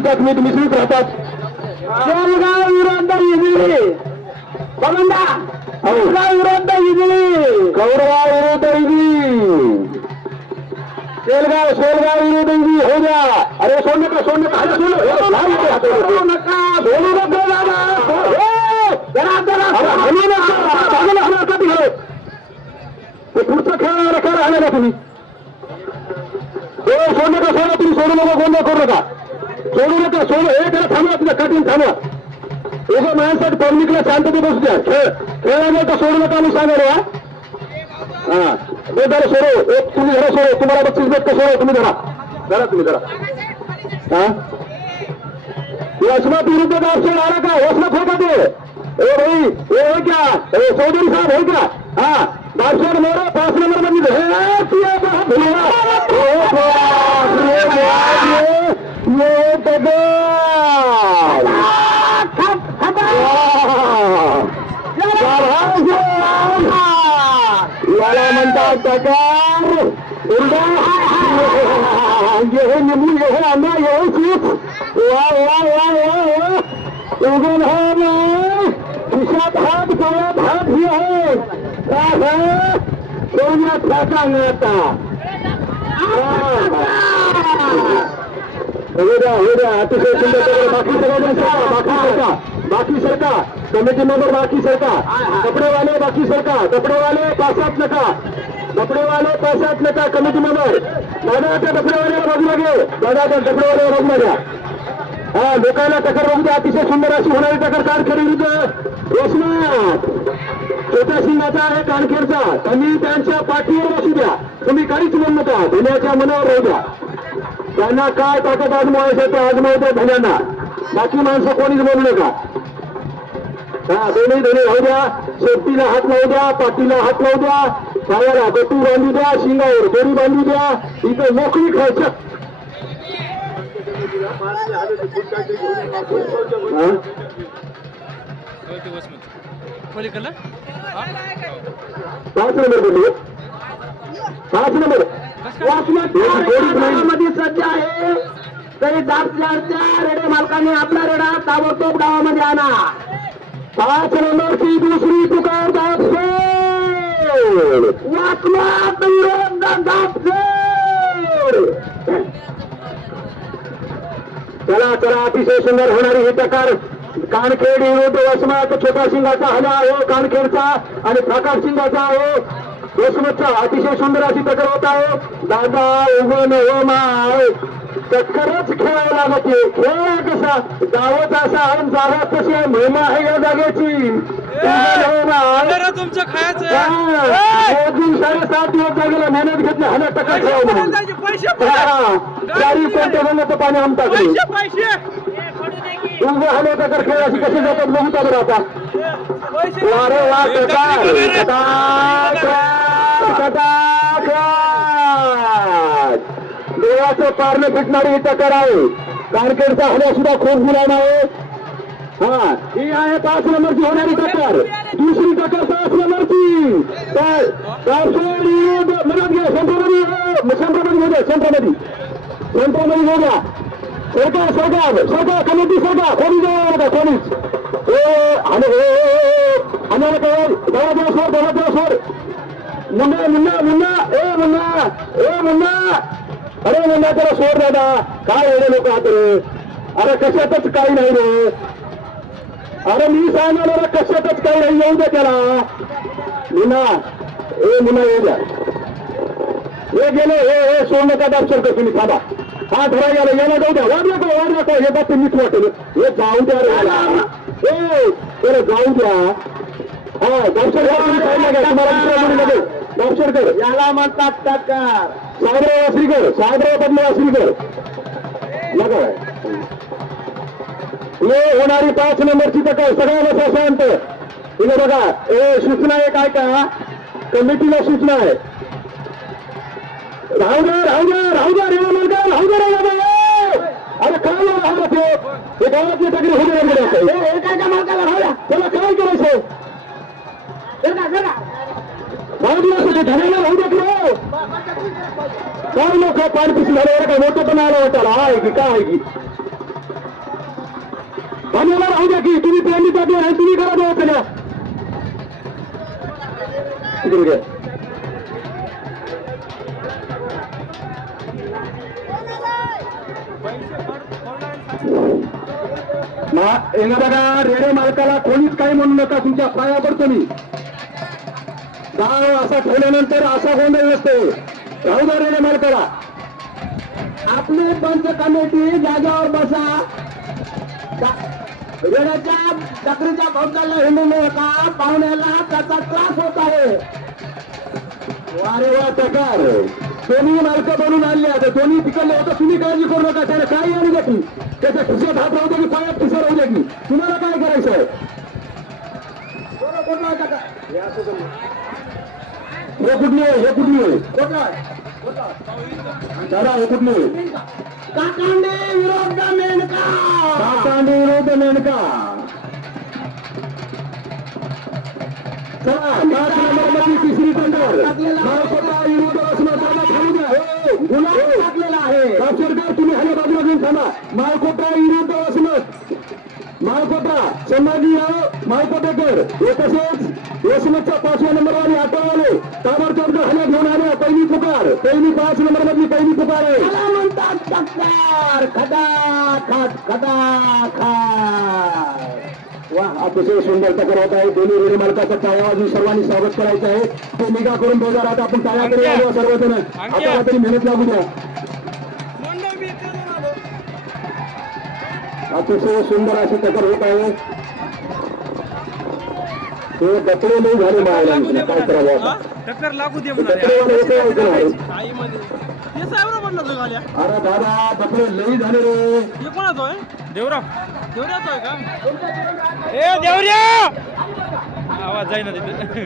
पिकात मीठ मिसळीत राहतात. शेलगाव विरुद्ध इजळी बघा विरुद्ध इजळी कौरवा विरोध इजी शेलगाव शेलगाव विरोध इजी हो द्या अरे सोड नका सोड नका सोड हे? नका सोडू नका पुढचं काय राहिलं का तुम्ही? हो सोडू नका सोडा तुम्ही सोडू नका गोंधळ करू नका. सोडू नका सोडू. हे त्याला थांबा तुझ्या कठीण थांबा एका माणसात पब्लिकला शांतते बसू द्या. खेळ खेळायला का सोडू नका मी सांगायला हा? हा. ते जरा सोडो. एक तुम्ही जरा सोडव तुम्हाला बक्षीस भेटतो सोडव तुम्ही धरा. धरा तुम्ही धरा. हा? वसमत विरुद्ध का दाबशेड आला का? वसमत है ते. ए भाई ए है क्या ए चौधरी साहब है क्या हाँ. दाबशेड मोरा पांच नंबरमध्ये ये ये बदल याला म्हणतात प्रकार ये निंबू ये आंबा ये है चीप वाह वाह वाह वाह है खिशात हात डोळ्यात हात आहे काय है? आता। हो द्या हो द्या अतिशय सुंदर बाकी सगळ्यांना सरका बाकी सरका बाकी सरका कमिटी मेंबर बाकी सरका कपडेवाले बाकी सरका कपडेवाले पासात नका. कपडेवाले पासात नका कमिटी मेंबर. दादा त्या कपडेवाले बाजूला घे दादा त्या कपडेवाले बाजूला घ्या हा लोकांना टकर बघू द्या. अतिशय सुंदर अशी होणारी टक्कर कानखेड विरुद्ध रोशनाथ छोट्या सिंगाचा आहे कानखेडचा त्यांनी त्यांच्या पाठीवर बसू द्या. तुम्ही काहीच म्हणू नका. धुण्याच्या मनावर राहू द्या. त्यांना काय ताकद आजमावायचं ते आजमावते धन्यांना बाकी माणसं कोणीच बोलू नका. हा दोन्ही धने राहू द्या. शेपटीला हात लावू द्या पाठीला हात लावू द्या. पायाला गटू बांधू द्या शिंगावर दोरी बांधू द्या. इथं मोकळी खायचं? पलीकडलं? पाच नंबर बोलू. पाच नंबर. आहे तरी दाबच्या रेडे मालकाने आपला रेडा ताबडतोब गावामध्ये आणा. पाच नंबरची दुसरी तुकार दाबसेड वाचनात विरोध दाबसेड चला चला अतिशय सुंदर होणारी ही प्रकार. कानखेड विरुद्ध वसमत छोटा सिंगाचा हला आहे कानखेडचा आणि प्रकाश सिंगाचा आहे. वसमतचा अतिशय सुंदर अशी प्रकार होत आहे. दादा उगन हो माय टक्करच खेळावं लागते. खेळ कसा? गावात असा आणि जागा कशी आहे? महिमा आहे या जागेची. हो तुमचं खायचं. साडेसात दिवस जागेला मेहनत घेतली हला टक्कर खेळावं म्हणून. पैसे पैसे हा, चारी कोणत्या बंगाचं पाणी पैसे उभं हले टक्कर खेळ अशी कशी जातात? बघू आता. वा टकार देवाचं पारणं फिटणारी ही टकर आहे. कानखेडचा हल्या सुद्धा खूप गुलाम आहे हा ही आहे पाच नंबरची होणारी टक्कर दुसरी टक्कर पाच नंबरची. तर दार्शनिक मदत घ्या सेंटरमध्ये हो, घेऊ द्या सेंटरमध्ये सेंटरमध्ये घेऊ द्या सरकार सरकार सरकार कमिटी सरकार. कोणी जाऊ नका कोणीच. ए आणि आम्हाला काय दहा दिवस सोड दवा दिवस सोड मुन्ना मुन्ना मुन्ना. ए मुन्ना ए मुन्ना. अरे मुन्ना त्याला सोड दादा. काय एवढे लोक आहात रे अरे कशातच काही नाही रे. अरे मी सांगणार अरे कशातच काही नाही. येऊ द्या त्याला. मुन्ना ए मुन्ना येऊ द्या. हे गेले हे हे सोड नका दाबसर कर तुम्ही थांबा. हा धरा गेला याला जाऊ द्या. वाढ नको वाढ नको. हे बाबतीत मीच वाटेल. हे जाऊ द्या रे याला. ए त्याला जाऊ द्या. हा दाबसर तुम्हाला दुसऱ्या याला म्हणतात टक्कर साहेबराव वासरीकर साहेबराव पाटील वासरीकर. नका हे होणारी पाच नंबरची टक्कर सगळ्यांना प्रशांत. शांत इथे बघा. ए सूचना आहे काय का? कमिटीला सूचना आहे. राहू दे राहू दे राहू दे रेवा मार्ग राहू दे रेवा मार्ग. अरे काय राहू द्या ते हे गावातली टकरी होऊ दे काय आता. हे राहू काय लोक पाणी पिशी झाल्यावर काय मोठं पण आलं होतं आहे की काय आहे की? पाण्याला राहू द्या की. तुम्ही प्रेमी टाकले आहे तुम्ही करा देऊ त्याला इकडे का रेडे मालकाला कोणीच काही म्हणू नका. तुमच्या पाया पडतो मी. गाव असा ठेवल्यानंतर असा गोंधळ नसतो राहू द्या रेडे मालकाला आपली पंच कमिटी जागेवर बसा दा- रेड्याच्या डकरीच्या भोवताला हिंडू नका पाहुण्याला त्याचा त्रास होत आहे वारे वा टकार दोन्ही मालक बनून आणले आता दोन्ही पिकले होतं तुम्ही काळजी करू नका त्याला काही आणू द्या की त्याच्या खिशात हात राहू द्या की पायात खिसा राहू द्या की तुम्हाला काय करायचं आहे हे कुठली आहे हे कुठली आहे दादा हे कुठली आहे मेनका चला पाच नंबरमध्ये तिसरी मालकोटा थांबू द्या हो. टाकलेला तुम्ही बाजूला घेऊन थांबा माळकोटा विरुद्ध वसमत माळकोटा संभाजीराव माळकोटेकर हे तसेच वसमतचा पाचव्या नंबरवाले आटोवाले ताबडतोब ह्याला घेऊन आले पहिली पुकार पहिली पाच नंबर मधली पहिली पुकार आहे. म्हणतात टक्कर खदा खट खदा खाट. वा अतिशय सुंदर टक्कर होत आहे. दोन्ही रेडी मालकाचा टाळ्या वाजून सर्वांनी स्वागत करायचं आहे. ते निगा करून बघा आता आपण टाळ्या करूया सर्वजण. आता तरी मेहनत लागू द्या. अतिशय सुंदर अशी टक्कर होत आहे. ते कपडे नाही झाले महाराजांचे काय करावं टक्कर लागू दे हे अरे दादा कपडे लई झाले रे. हे कोणाचं आहे? देवराव देवऱ्याचं आहे का? ए देवऱ्या! आवाज जाईना तिथे.